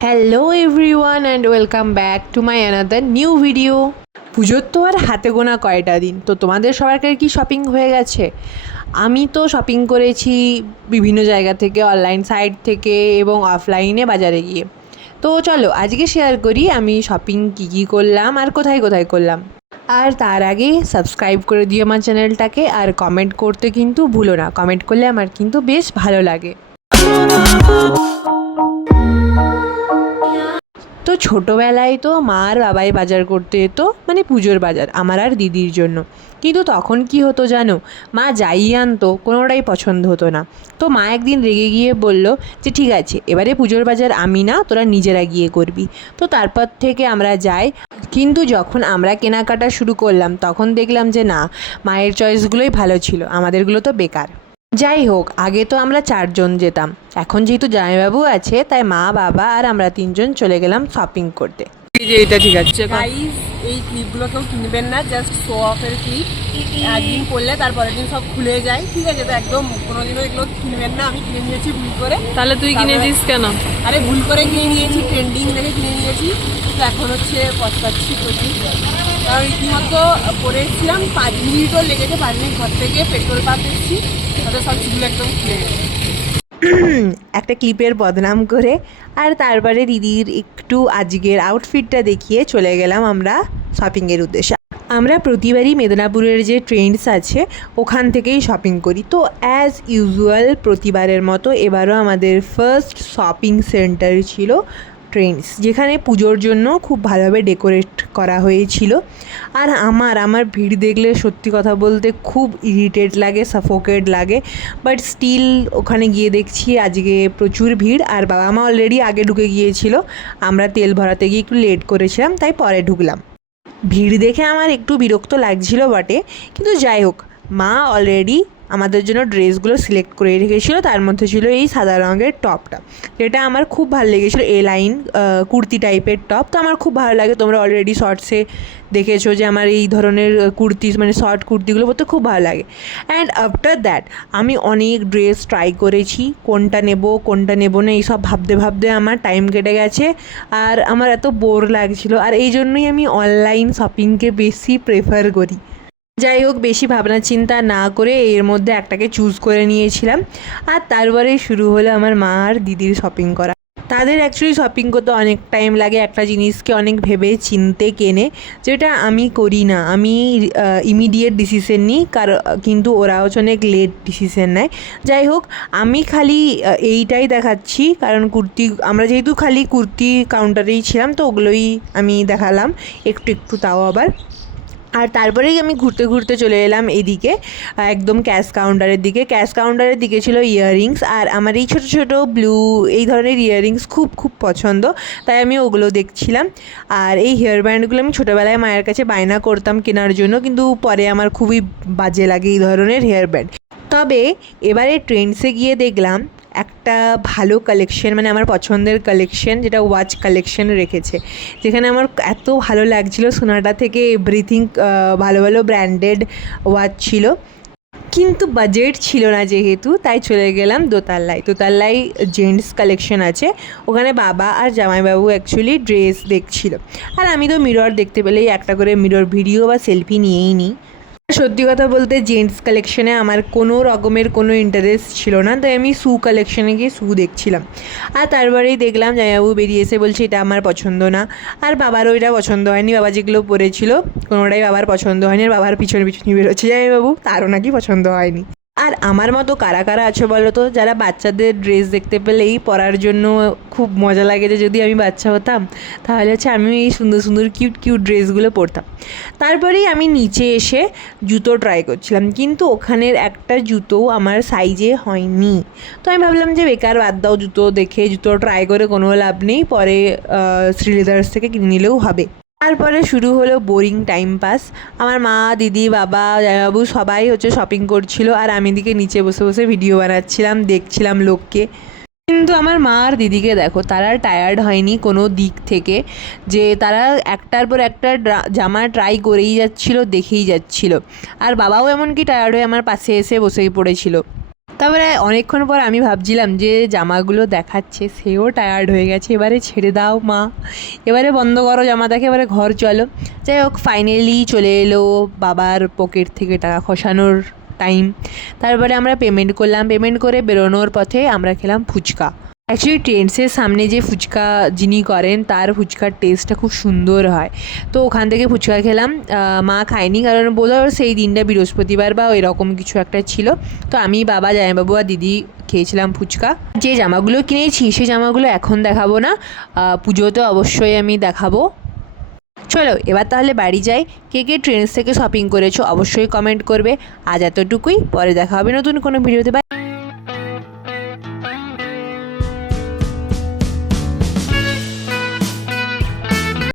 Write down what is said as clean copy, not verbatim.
Hello everyone and welcome back to my another new video. পুজোর তো আর হাতে গোনা কয়টা দিন, তো তোমাদের সবার কি শপিং হয়ে গেছে? আমি তো শপিং করেছি বিভিন্ন জায়গা থেকে, অনলাইন সাইট থেকে এবং অফলাইনে বাজারে গিয়ে। তো চলো আজকে শেয়ার করি আমি শপিং কী করলাম আর কোথায় কোথায় করলাম। আর তার আগে সাবস্ক্রাইব করে দিও আমার চ্যানেলটাকে, আর কমেন্ট করতে কিন্তু ভুলো না, কমেন্ট করলে আমার কিন্তু বেশ ভালো লাগে। তো ছোটোবেলায় তো মা আর বাবাই বাজার করতে যেত, মানে পুজোর বাজার আমার আর দিদির জন্য। কিন্তু তখন কি হতো জানো, মা যাই আনতো কোনোটাই পছন্দ হতো না। তো মা একদিন রেগে গিয়ে বলল যে ঠিক আছে, এবারে পুজোর বাজার আমি না, তোরা নিজেরা গিয়ে করবি। তো তারপর থেকে আমরা যাই। কিন্তু যখন আমরা কেনাকাটা শুরু করলাম তখন দেখলাম যে না, মায়ের চয়েসগুলোই ভালো ছিল, আমাদেরগুলো তো বেকার। যাই হোক, আগে তো আমরা 4জন যেতাম, এখন যেহেতু জামাইবাবু আছে তাই মা বাবা আর আমরা 3জন চলে গেলাম শপিং করতে। এই যে এটা ঠিক আছে গাইস, এই ক্লিপগুলো কেউ কিনবেন না, জাস্ট শো অফের ক্লিপ। একদিন করলে তারপরের দিন সব খুলে যায়, ঠিক আছে? তো একদম কোনোদিনও এগুলো কিনবেন না। আমি কিনে নিয়েছি ভুল করে। তাহলে তুই কিনেছিস কেন? আরে ভুল করে কিনে নিয়েছি, ট্রেন্ডিং দেখে কিনে নিয়েছি। তো এখন হচ্ছে পস্তাচ্ছি প্রচুর, কারণ রীতিমতো পরে এসেছিলাম, 5 মিনিটও লেগেছে, 5 মিনিট ঘর থেকে পেট্রোল পাম্প এসেছি, তাদের সব চুল একদম খুলে গেছে। একটা ক্লিপের বদনাম করে। আর তারপরে দিদির একটু আজকের আউটফিটটা দেখিয়ে চলে গেলাম আমরা শপিংয়ের উদ্দেশ্যে। আমরা প্রতিবারই মেদিনীপুরের যে ট্রেন্ডস আছে ওখান থেকেই শপিং করি। তো অ্যাজ ইউজুয়াল প্রতিবারের মতো এবারও আমাদের ফার্স্ট শপিং সেন্টার ছিল ট্রেন্ডস, যেখানে পুজোর জন্য খুব ভালোভাবে ডেকোরেট করা হয়েছিল। আর আমার ভিড় দেখলে সত্যি কথা বলতে খুব ইরিটেট লাগে, সাফোকেট লাগে, বাট স্টিল ওখানে গিয়ে দেখছি আজকে প্রচুর ভিড়। আর বাবা মা অলরেডি আগে ঢুকে গিয়েছিল, আমরা তেল ভরাতে গিয়ে একটু লেট করেছিলাম তাই পরে ঢুকলাম। ভিড় দেখে আমার একটু বিরক্ত লাগছিল বটে, কিন্তু যাই হোক, মা অলরেডি আমাদের জন্য ড্রেসগুলো সিলেক্ট করে রেখেছিলো। তার মধ্যে ছিল এই সাদা রঙের টপটা, যেটা আমার খুব ভালো লেগেছিলো, এ লাইন কুর্তি টাইপের টপ। তো আমার খুব ভালো লাগে, তোমরা অলরেডি শর্টসে দেখেছো যে আমার এই ধরনের কুর্তি, মানে শর্ট কুর্তিগুলো পরতে খুব ভালো লাগে। অ্যান্ড আফটার দ্যাট আমি অনেক ড্রেস ট্রাই করেছি, কোনটা নেব না এইসব ভাবতে ভাবতে আমার টাইম কেটে গেছে। আর আমার এত বোর লাগছিলো, আর এই জন্যই আমি অনলাইন শপিংকে বেশি প্রেফার করি। যাই হোক, বেশি ভাবনা চিন্তা না করে এর মধ্যে একটাকে চুজ করে নিয়েছিলাম। আর তারপরে শুরু হলো আমার মা আর দিদির শপিং করা। তাদের অ্যাকচুয়ালি শপিং করতে অনেক টাইম লাগে, একটা জিনিসকে অনেক ভেবে চিনতে কেনে, যেটা আমি করি না। আমি ইমিডিয়েট ডিসিশন নিই, কিন্তু ওরা হচ্ছে অনেক লেট ডিসিশন নেয়। যাই হোক, আমি খালি এইটাই দেখাচ্ছি, কারণ আমরা যেহেতু খালি কুর্তি কাউন্টারেই ছিলাম, তো ওগুলোই আমি দেখালাম একটু একটু, তাও আবার। আর তারপরেই আমি ঘুরতে ঘুরতে চলে এলাম এদিকে, একদম ক্যাশ কাউন্টারের দিকে ছিল ইয়াররিংস। আর আমার এই ছোটো ছোটো ব্লু এই ধরনের ইয়াররিংস খুব খুব পছন্দ, তাই আমি ওগুলো দেখছিলাম। আর এই হেয়ার ব্যান্ডগুলো আমি ছোটোবেলায় মায়ের কাছে বায়না করতাম কেনার জন্য, কিন্তু পরে আমার খুবই বাজে লাগে এই ধরনের হেয়ার ব্যান্ড। তবে এবারে ট্রেন্ডসে গিয়ে দেখলাম একটা ভালো কালেকশন, মানে আমার পছন্দের কালেকশন, যেটা ওয়াচ কালেকশন রেখেছে, যেখানে আমার এত ভালো লাগছিলো। সোনাটা থেকে এভরিথিং ভালো ভালো ব্র্যান্ডেড ওয়াচ ছিল, কিন্তু বাজেট ছিল না যেহেতু, তাই চলে গেলাম দোতলায় জেন্টস কালেকশন আছে, ওখানে বাবা আর জামাইবাবু অ্যাকচুয়ালি ড্রেস দেখছিল। আর আমি তো মিরর দেখতে পেলেই একটা করে মিরর ভিডিও বা সেলফি নিয়েই নিই। সত্যি কথা বলতে জেন্টস কালেকশনে আমার কোনো রকমের কোনো ইন্টারেস্ট ছিল না, তাই আমি শ্যু কালেকশনে গিয়ে শ্যু দেখছিলাম। আর তারপরেই দেখলাম জামাইবাবু বেরিয়ে এসে বলছে এটা আমার পছন্দ না, আর বাবারও এটা পছন্দ হয়নি। বাবা যেগুলো পরেছিল কোনোটাই বাবার পছন্দ হয়নি, আর বাবার পিছনে পিছনে বেরোচ্ছে জামাইবাবু, তারও নাকি পছন্দ হয়নি। আর আমার মতো কারা কারা আছে বলো তো, যারা বাচ্চাদের ড্রেস দেখতে পেলেই পরার জন্য খুব মজা লাগে, যে যদি আমি বাচ্চা হতাম তাহলে হচ্ছে আমিও এই সুন্দর সুন্দর কিউট কিউট ড্রেসগুলো পরতাম। তারপরেই আমি নিচে এসে জুতো ট্রাই করছিলাম, কিন্তু ওখানের একটা জুতো আমার সাইজে হয়নি। তো আমি ভাবলাম যে বেকার বাদ দাও, জুতো ট্রাই করে কোনো লাভ নেই, পরে শ্রীলেদার্স থেকে কিনে নিলেও হবে। তারপরে শুরু হলো বোরিং টাইম পাস। আমার মা, দিদি, বাবা, জামাইবাবু সবাই হচ্ছে শপিং করছিল, আর আমি দিকে নিচে বসে বসে ভিডিও বানাচ্ছিলাম, দেখছিলাম লোককে। কিন্তু আমার মা আর দিদিকে দেখো, তারা টায়ার্ড হয়নি কোনো দিক থেকে, যে তারা একটার পর একটা জামা ট্রাই করেই যাচ্ছিল, দেখেই যাচ্ছিল। আর বাবাও এমনকি টায়ার্ড হয়ে আমার পাশে এসে বসেই পড়েছিল। তারপরে অনেকক্ষণ পর আমি ভাবছিলাম যে জামাগুলো দেখাচ্ছে সেও টায়ার্ড হয়ে গেছে, এবারে ছেড়ে দাও মা, এবারে বন্ধ করো জামা দেখে, এবারে ঘর চলো। যাই হোক ফাইনালি চলে এলো বাবার পকেট থেকে টাকা খসানোর টাইম। তারপরে আমরা পেমেন্ট করলাম, পেমেন্ট করে বেরোনোর পথে আমরা খেলাম ফুচকা। অ্যাকচুয়ালি ট্রেন্ডসের সামনে যে ফুচকা যিনি করেন তার ফুচকার টেস্টটা খুব সুন্দর হয়, তো ওখান থেকে ফুচকা খেলাম। মা খায়নি, কারণ বোধহয় সেই দিনটা বৃহস্পতিবার বা এরকম কিছু একটা ছিল। তো আমি, বাবা, জামাইবাবু আর দিদি খেয়েছিলাম ফুচকা। যে জামাগুলো কিনেছি সেই জামাগুলো এখন দেখাবো না, পুজোতে অবশ্যই আমি দেখাবো। চলো এবার তাহলে বাড়ি যাই। কে কে ট্রেন্ডস থেকে শপিং করেছো অবশ্যই কমেন্ট করবে। আজ এতটুকুই, পরে দেখা হবে নতুন কোনো ভিডিওতে। বাই।